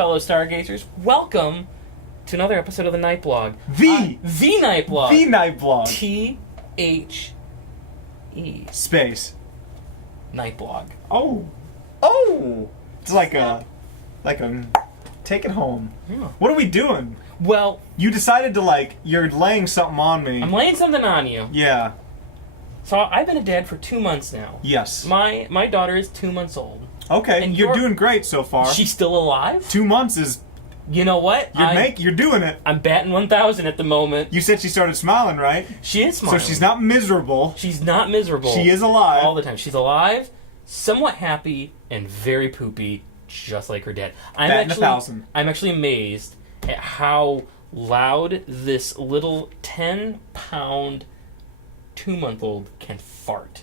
fellow Stargazers. Welcome to another episode of the NightBlog. The NightBlog. The NightBlog. T-H-E. Space. NightBlog. Oh. It's like a take it home. Yeah. What are we doing? Well, You decided to you're laying something on me. I'm laying something on you. Yeah. So I've been a dad for 2 months now. Yes. My daughter is 2 months old. Okay. And you're doing great so far. She's still alive? 2 months is You know what? you're doing it. I'm batting 1,000 at the moment. You said she started smiling, right? She is smiling. So she's not miserable. She's not miserable. She is alive. All the time. She's alive, somewhat happy, and very poopy, just like her dad. Batting 1,000. I'm actually amazed at how loud this little 10-pound 2-month-old can fart.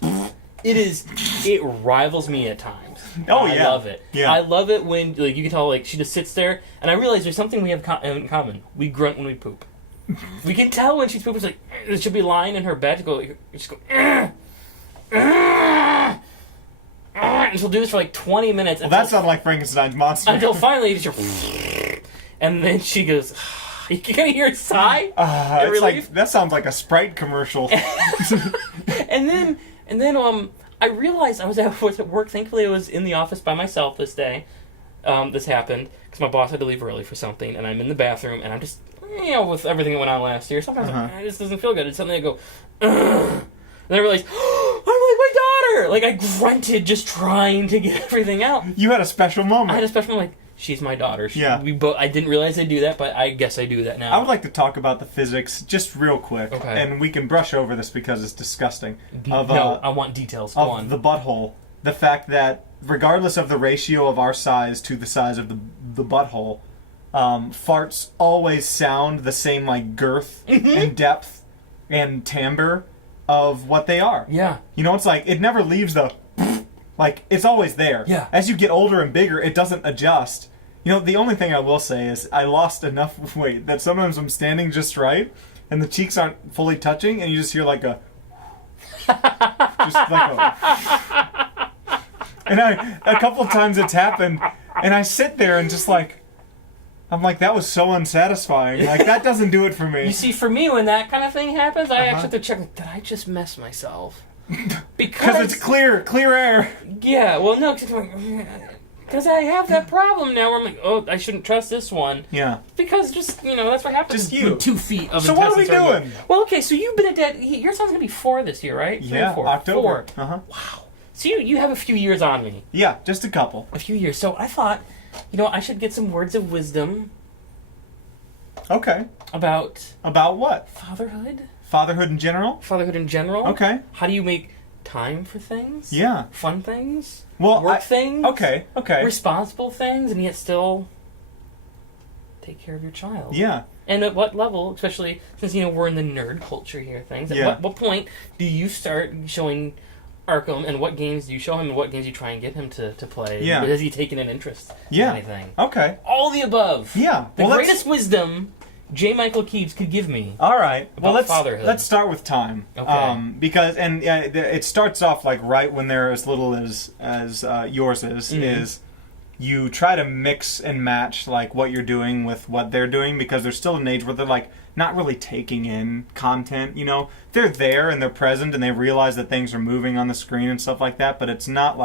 It rivals me at times. Oh, I yeah. love it. Yeah. I love it when you can tell she just sits there, and I realize there's something we have in common. We grunt when we poop. We can tell when she's pooping. She'll be lying in her bed, just go, and she'll do this for 20 minutes. Well, that sounded like Frankenstein's monster. Until finally, and then she goes. You can hear a sigh. That sounds like a Sprite commercial. and then I realized I was at work. Thankfully, I was in the office by myself this day. This happened because my boss had to leave early for something, and I'm in the bathroom, and I'm just with everything that went on last year. Sometimes it just doesn't feel good. It's something I go, and I realized, I'm like my daughter. I grunted just trying to get everything out. You had a special moment. I had a special moment. She's my daughter. Yeah. I didn't realize I do that, but I guess I do that now. I would like to talk about the physics just real quick, okay. And we can brush over this because it's disgusting. No, I want details. Go on. The butthole. The fact that regardless of the ratio of our size to the size of the butthole, farts always sound the same girth and depth and timbre of what they are. Yeah. It's it never leaves the... it's always there. Yeah. As you get older and bigger, it doesn't adjust. The only thing I will say is I lost enough weight that sometimes I'm standing just right, and the cheeks aren't fully touching, and you just hear a... And a couple of times it's happened, and I sit there and just I'm that was so unsatisfying. That doesn't do it for me. You see, for me, when that kind of thing happens, I actually have to check, did I just mess myself? Because it's clear air. Yeah, well, no, because I have that problem now where I'm I shouldn't trust this one. Yeah. Because just, that's what happens. Just you. 2 feet of So what are we intestines doing? Well, okay, so you've been a dad. Your son's going to be 4 this year, right? 3 Yeah, or 4? October. 4. Uh-huh. Wow. So you have a few years on me. Yeah, just a couple. A few years. So I thought, I should get some words of wisdom. Okay. About what? fatherhood? Fatherhood in general? Fatherhood in general. Okay. How do you make time for things? Yeah. Fun things? Well, work things? Okay. Responsible things, and yet still take care of your child. Yeah. And at what level, especially since, we're in the nerd culture here, at what point do you start showing Arkham, and what games do you show him, and what games do you try and get him to play? Yeah. Has he taken an interest in anything? Okay. All the above. Yeah. The greatest wisdom J. Michael Keebz could give me. All right. Well, fatherhood. let's start with time. Okay. Because it starts off right when they're as little as yours is. Mm-hmm. Is you try to mix and match what you're doing with what they're doing, because they're still an age where they're not really taking in content. They're there and they're present and they realize that things are moving on the screen and stuff like that, but it's not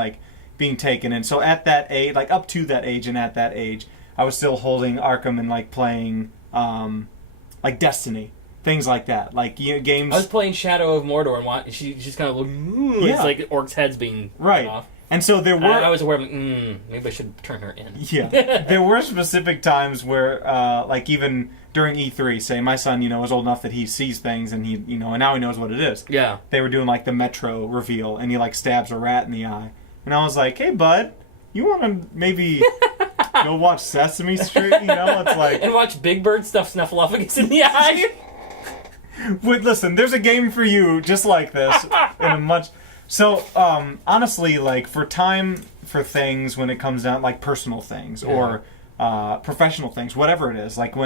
being taken in. So at that age, up to that age and at that age, I was still holding Arkham and playing Destiny, things like that, games. I was playing Shadow of Mordor, and she's kind of looking. Yeah. It's orcs' heads being right off. And so there were. I was aware of maybe I should turn her in. Yeah, there were specific times where, even during E3, say my son, is old enough that he sees things and he, and now he knows what it is. Yeah. They were doing the Metro reveal, and he stabs a rat in the eye, and I was like, "Hey, bud, you want to maybe go watch Sesame Street?" It's and watch Big Bird stuff Snuffleupagus in the eye. Wait, listen, there's a game for you just like this in a much. So, honestly, for time for things when it comes down, personal things or professional things, whatever it is, if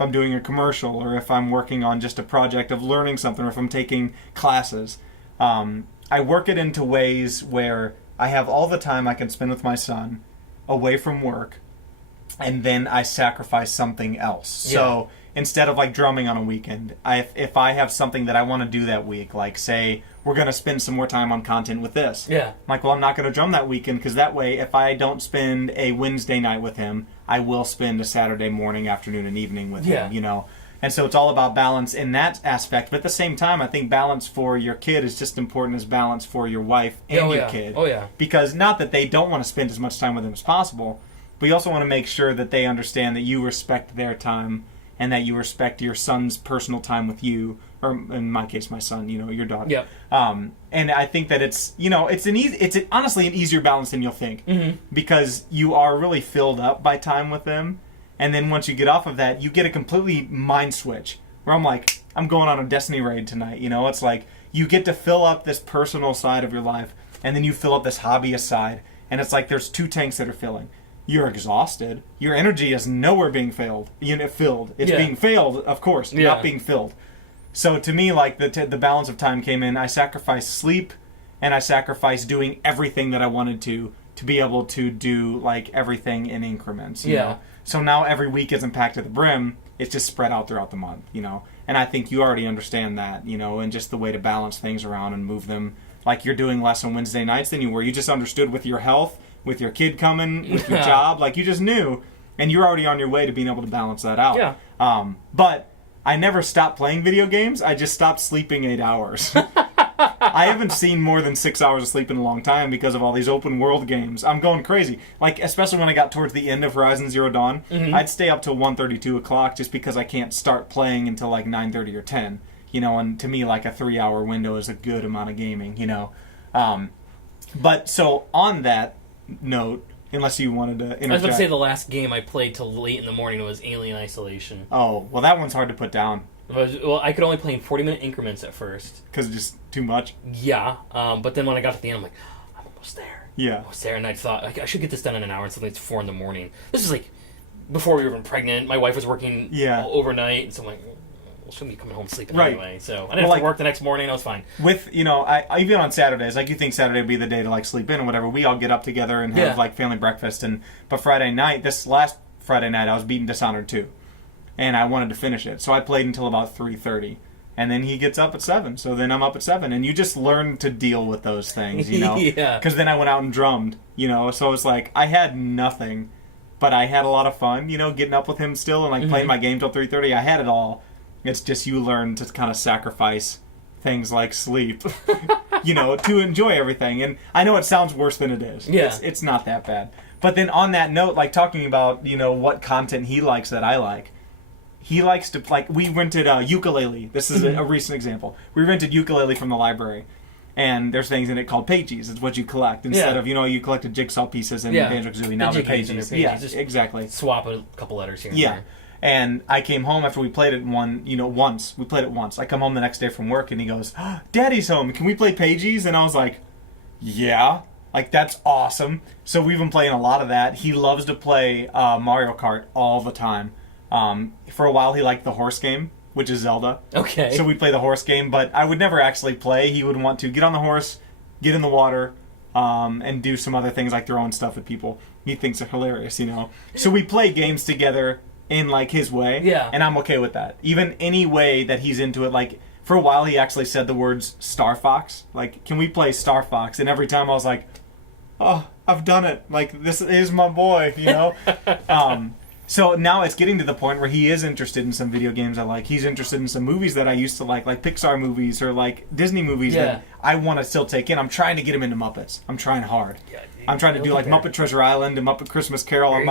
I'm doing a commercial or if I'm working on just a project of learning something or if I'm taking classes, I work it into ways where I have all the time I can spend with my son away from work, and then I sacrifice something else. So instead of like drumming on a weekend, if I have something that I want to do that week, like say we're going to spend some more time on content with this. Yeah. I'm like, well, I'm not going to drum that weekend because that way if I don't spend a Wednesday night with him, I will spend a Saturday morning, afternoon, and evening with him, you know. And so it's all about balance in that aspect. But at the same time, I think balance for your kid is just important as balance for your wife and your kid. Oh, yeah. Because not that they don't want to spend as much time with him as possible, but you also want to make sure that they understand that you respect their time and that you respect your son's personal time with you, or in my case, my son, you know, your daughter. Yep. And I think that it's, you know, it's honestly an easier balance than you'll think, because you are really filled up by time with them, and then once you get off of that, you get a completely mind switch where I'm like, I'm going on a Destiny raid tonight. You know, it's like you get to fill up this personal side of your life, and then you fill up this hobbyist side, and it's like there's two tanks that are filling. You're exhausted. Your energy is nowhere being filled. It's being failed, of course, not being filled. So to me, like the balance of time came in. I sacrificed sleep, and I sacrificed doing everything that I wanted to be able to do like everything in increments. You know? So now every week isn't packed to the brim. It's just spread out throughout the month. You know, and I think you already understand that. You know, and just the way to balance things around and move them. Like you're doing less on Wednesday nights than you were. You just understood with your health, with your kid coming, with your job. Like you just knew, and you're already on your way to being able to balance that out. Yeah. But I never stopped playing video games. I just stopped sleeping 8 hours. I haven't seen more than 6 hours of sleep in a long time because of all these open world games. I'm going crazy. Like, especially when I got towards the end of Horizon Zero Dawn, I'd stay up till 1:30, 2 o'clock just because I can't start playing until like 9:30 or 10. You know, and to me, like a 3-hour window is a good amount of gaming, you know. But so on that note, unless you wanted to interject. I was about to say the last game I played till late in the morning was Alien Isolation. Oh, well, that one's hard to put down. Well, I could only play in 40-minute increments at first. Because it's just too much? Yeah, but then when I got to the end, I'm like, I'm almost there. Yeah. Almost there, and I thought, I should get this done in an hour, and suddenly it's 4 in the morning. This is like before we were even pregnant. My wife was working overnight, and so I'm like, well, she'll be coming home sleeping anyway. So I didn't have to work the next morning. I was fine. With, you know, I even on Saturdays, like you think Saturday would be the day to like sleep in or whatever. We all get up together and have like family breakfast. But Friday night, this last Friday night, I was beating Dishonored 2. And I wanted to finish it. So I played until about 3:30. And then he gets up at 7. So then I'm up at 7. And you just learn to deal with those things, you know? Because then I went out and drummed, you know? So it's like, I had nothing, but I had a lot of fun, you know, getting up with him still and like playing my game till 3:30. I had it all. It's just you learn to kind of sacrifice things like sleep, you know, to enjoy everything. And I know it sounds worse than it is. Yeah. It's not that bad. But then on that note, like talking about, you know, what content he likes that I like. He likes to, like, we rented a ukulele. This is a recent example. We rented ukulele from the library. And there's things in it called pages. It's what you collect. Instead of, you know, you collected jigsaw pieces in Banjo-Kazooie. Now they're pages. Yeah, just exactly. Swap a couple letters here and there. And I came home after we played it once. We played it once. I come home the next day from work and he goes, oh, Daddy's home. Can we play pages? And I was like, yeah. Like, that's awesome. So we've been playing a lot of that. He loves to play Mario Kart all the time. For a while he liked the horse game, which is Zelda. Okay. So we play the horse game, but I would never actually play. He would want to get on the horse, get in the water, and do some other things like throwing stuff at people. He thinks they're hilarious, you know. So we play games together in like his way, and I'm okay with that. Even any way that he's into it, like for a while he actually said the words Star Fox, like, can we play Star Fox? And every time I was like, oh, I've done it, like this is my boy, you know. So now it's getting to the point where he is interested in some video games I like. He's interested in some movies that I used to like Pixar movies or like Disney movies that I want to still take in. I'm trying to get him into Muppets. I'm trying hard. I'm trying to do like Muppet Treasure Island and Muppet Christmas Carol. I'm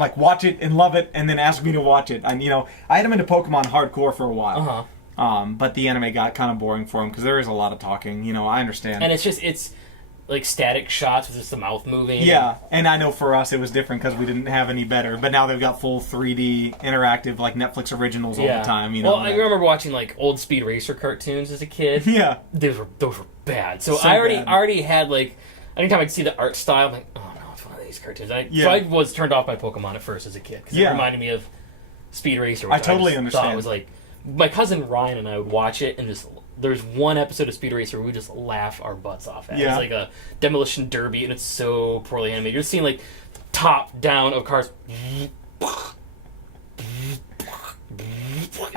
like, watch it and love it, and then ask me to watch it. And you know, I had him into Pokemon hardcore for a while. But the anime got kind of boring for him because there is a lot of talking. You know, I understand. And it's like static shots with just the mouth moving. Yeah, and I know for us it was different because we didn't have any better. But now they've got full 3D interactive like Netflix originals all the time. You know. Well, I remember watching like old Speed Racer cartoons as a kid. Yeah, those were bad. So I already had like, anytime I'd see the art style, I'm like, oh no, it's one of these cartoons. So I was turned off by Pokemon at first as a kid because it reminded me of Speed Racer. Which I totally understand. Thought it was like, my cousin Ryan and I would watch it and just. There's one episode of Speed Racer where we just laugh our butts off at. It's like a demolition derby, and it's so poorly animated. You're seeing like top down of cars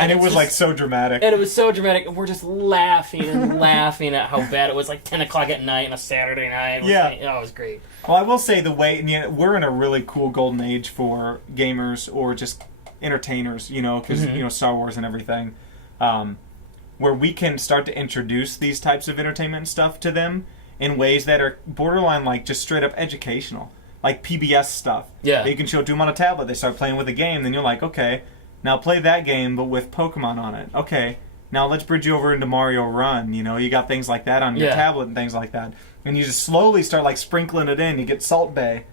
And it was just, like so dramatic. And it was so dramatic, and we're just laughing and laughing at how bad it was, like 10 o'clock at night on a Saturday night. It was great. Well, I will say we're in a really cool golden age for gamers or just entertainers, because, Star Wars and everything, where we can start to introduce these types of entertainment and stuff to them in ways that are borderline, like, just straight up educational. Like PBS stuff. Yeah. That you can show it to them on a tablet. They start playing with a game, then you're like, okay, now play that game, but with Pokemon on it. Okay, now let's bridge you over into Mario Run. You got things like that on your tablet and things like that. And you just slowly start, like, sprinkling it in. You get Salt Bay,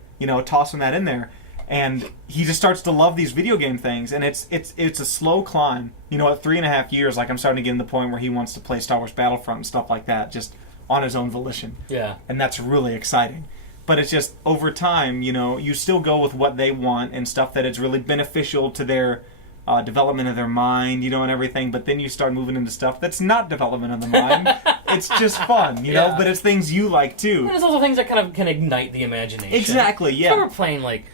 tossing that in there. And he just starts to love these video game things. And it's a slow climb. At 3.5 years, like, I'm starting to get to the point where he wants to play Star Wars Battlefront and stuff like that, just on his own volition. Yeah. And that's really exciting. But it's just, over time, you still go with what they want and stuff that is really beneficial to their development of their mind, and everything. But then you start moving into stuff that's not development of the mind. It's just fun, but it's things you like, too. And there's also things that kind of can ignite the imagination. Exactly, yeah. So we're playing, like,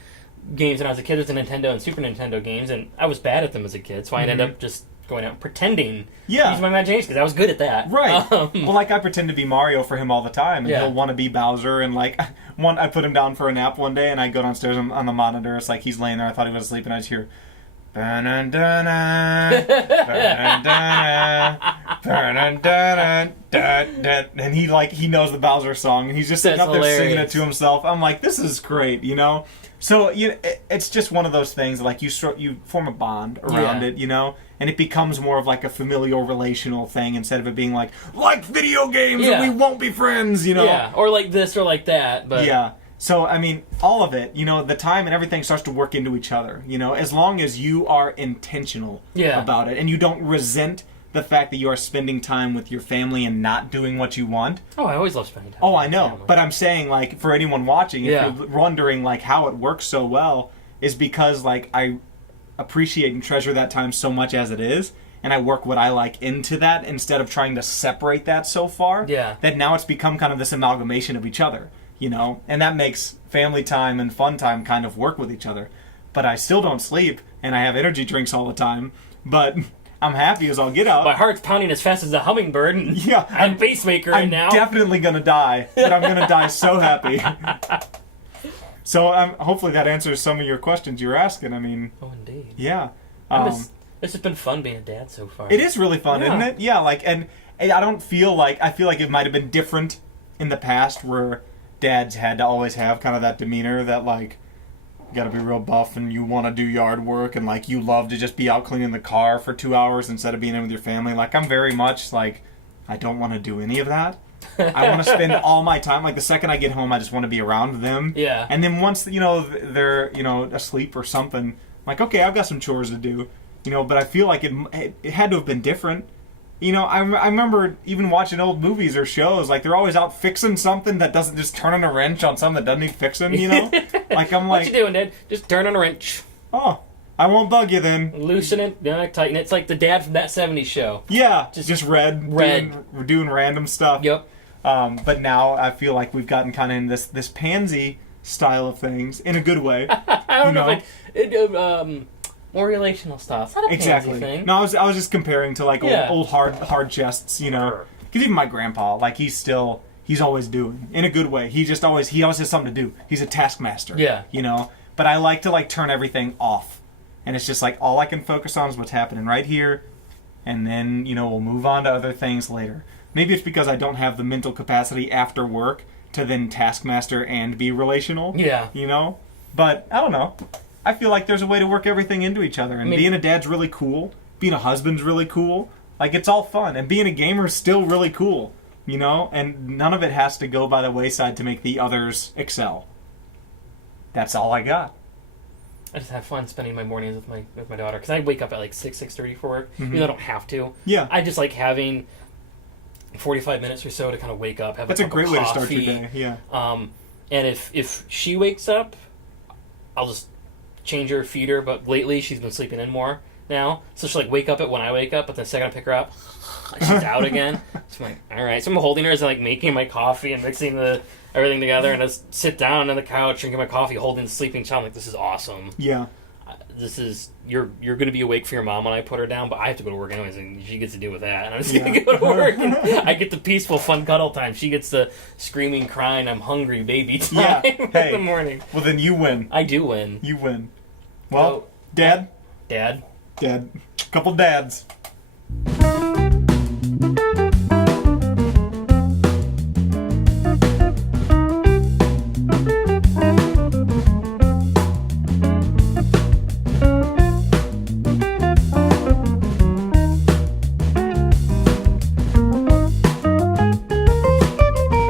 games when I was a kid. There's the Nintendo and Super Nintendo games, and I was bad at them as a kid, so I ended up just going out and pretending to use my imagination, because I was good at that. Right. Well, like, I pretend to be Mario for him all the time, and he'll want to be Bowser, and, like, I put him down for a nap one day, and I go downstairs on the monitor. It's like he's laying there. I thought he was asleep, and I just hear, and he knows the Bowser song, and he's just sitting up there singing it to himself. I'm like, this is great, So it's just one of those things, like, you form a bond around it, and it becomes more of, like, a familial relational thing instead of it being like video games and we won't be friends, Yeah, or like this or like that. But yeah. So, I mean, all of it, the time and everything starts to work into each other, as long as you are intentional about it and you don't resent the fact that you are spending time with your family and not doing what you want. Oh, I always love spending time with my family. But I'm saying, like, for anyone watching, if you're wondering, like, how it works so well, is because, like, I appreciate and treasure that time so much as it is, and I work what I like into that instead of trying to separate that so far, that now it's become kind of this amalgamation of each other, and that makes family time and fun time kind of work with each other. But I still don't sleep, and I have energy drinks all the time, but I'm happy as I'll get out. My heart's pounding as fast as a hummingbird. And I'm pacemaker right now. I'm definitely going to die, but I'm going to die so happy. So hopefully that answers some of your questions you were asking. I mean... Oh, indeed. Yeah. It's just been fun being a dad so far. It is really fun, isn't it? Yeah, like, and I don't feel like... I feel like it might have been different in the past where dads had to always have kind of that demeanor that, like, you gotta be real buff and you want to do yard work and, like, you love to just be out cleaning the car for 2 hours instead of being in with your family. Like, I'm very much, like, I don't want to do any of that. I want to spend all my time, like, the second I get home, I just want to be around them. Yeah. And then once, they're, asleep or something, I'm like, okay, I've got some chores to do, but I feel like it had to have been different. I remember even watching old movies or shows, like, they're always out fixing something that doesn't just turn on a wrench on something that doesn't need fixing, Like, I'm like... What you doing, Dad? Just turn on a wrench. Oh, I won't bug you then. Loosen it, tighten it. It's like the dad from that 70s show. Yeah, just doing random stuff. Yep. But now I feel like we've gotten kind of in this pansy style of things in a good way. I don't know. More relational style. It's not a pansy thing. No, I was just comparing to, like, old hard chests, Because even my grandpa, like, he's always doing in a good way. He always has something to do. He's a taskmaster. Yeah. But I like to, like, turn everything off, and it's just like all I can focus on is what's happening right here, and then we'll move on to other things later. Maybe it's because I don't have the mental capacity after work to then taskmaster and be relational. Yeah. But I don't know. I feel like there's a way to work everything into each other. And being a dad's really cool. Being a husband's really cool. Like, it's all fun. And being a gamer is still really cool. And none of it has to go by the wayside to make the others excel. That's all I got. I just have fun spending my mornings with my daughter. Because I wake up at like 6:30 for work. Even though I don't have to. Yeah. I just like having 45 minutes or so to kind of wake up, have a cup of coffee. That's a great way to start your day, yeah. And if she wakes up, I'll just change her, feed her, but lately she's been sleeping in more now. So she'll, like, wake up when I wake up, but the second I pick her up, she's out again. So I'm like, alright. So I'm holding her as I'm, like, making my coffee and mixing everything together, and I just sit down on the couch, drinking my coffee, holding the sleeping child. I'm like, this is awesome. Yeah. this is you're going to be awake for your mom when I put her down, but I have to go to work anyways, and she gets to deal with that. And I'm just going to go to work, and I get the peaceful, fun cuddle time. She gets the screaming, crying, I'm hungry, baby time in the morning. Well, then you win. I do win. You win. Well, Dad. Dad. Couple dads.